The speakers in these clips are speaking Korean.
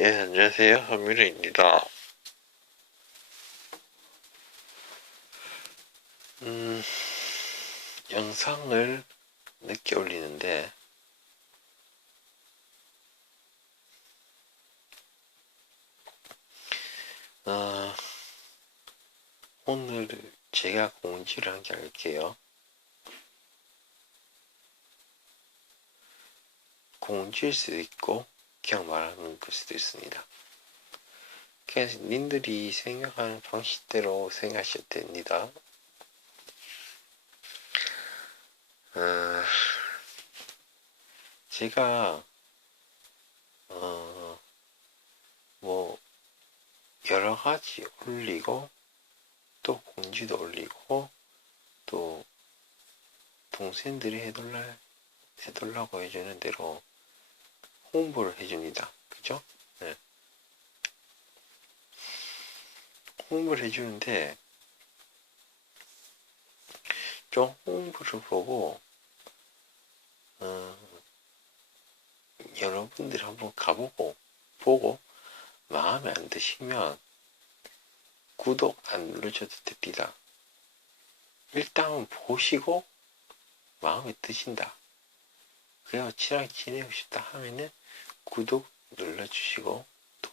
예, 안녕하세요. 한민우입니다. 음, 영상을 늦게 올리는데, 어, 오늘 제가 공지를 한게 할게요. 공지일 수도 있고, 그냥 말하는 걸 수도 있습니다. 그래서 님들이 생각하는 방식대로 생각하셔도 됩니다. 어, 제가 어, 뭐 여러 가지 올리고 또 공지도 올리고 또 동생들이 해달라 해달라고 해주는 대로 홍보를 해줍니다. 그죠? 네. 홍보를 해주는데, 좀 홍보를 보고, 어, 여러분들 한번 가보고, 보고, 마음에 안 드시면, 구독 안 눌러줘도 됩니다. 일단은 보시고, 마음에 드신다. 그래야 친하게 지내고 싶다 하면은, 구독 눌러주시고 또,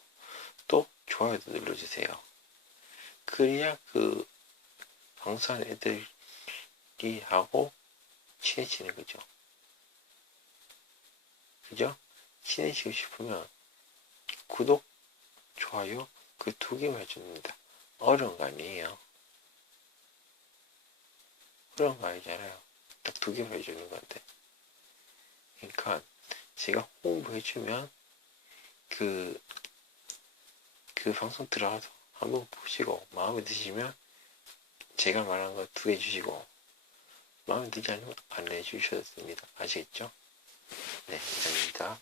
또 좋아요도 눌러주세요. 그래야 그 방송하는 애들이 하고 친해지는 거죠. 그죠? 친해지고 싶으면 구독, 좋아요 그 두 개만 해줍니다. 어려운 거 아니에요. 어려운 거 아니잖아요. 딱 두 개만 해주는 건데. 그러니까 제가 홍보해주면 그, 그 방송 들어가서 한번 보시고 마음에 드시면 제가 말한 거 두 개 주시고 마음에 들지 않으면 안 해주셔도 됩니다. 아시겠죠? 네, 감사합니다.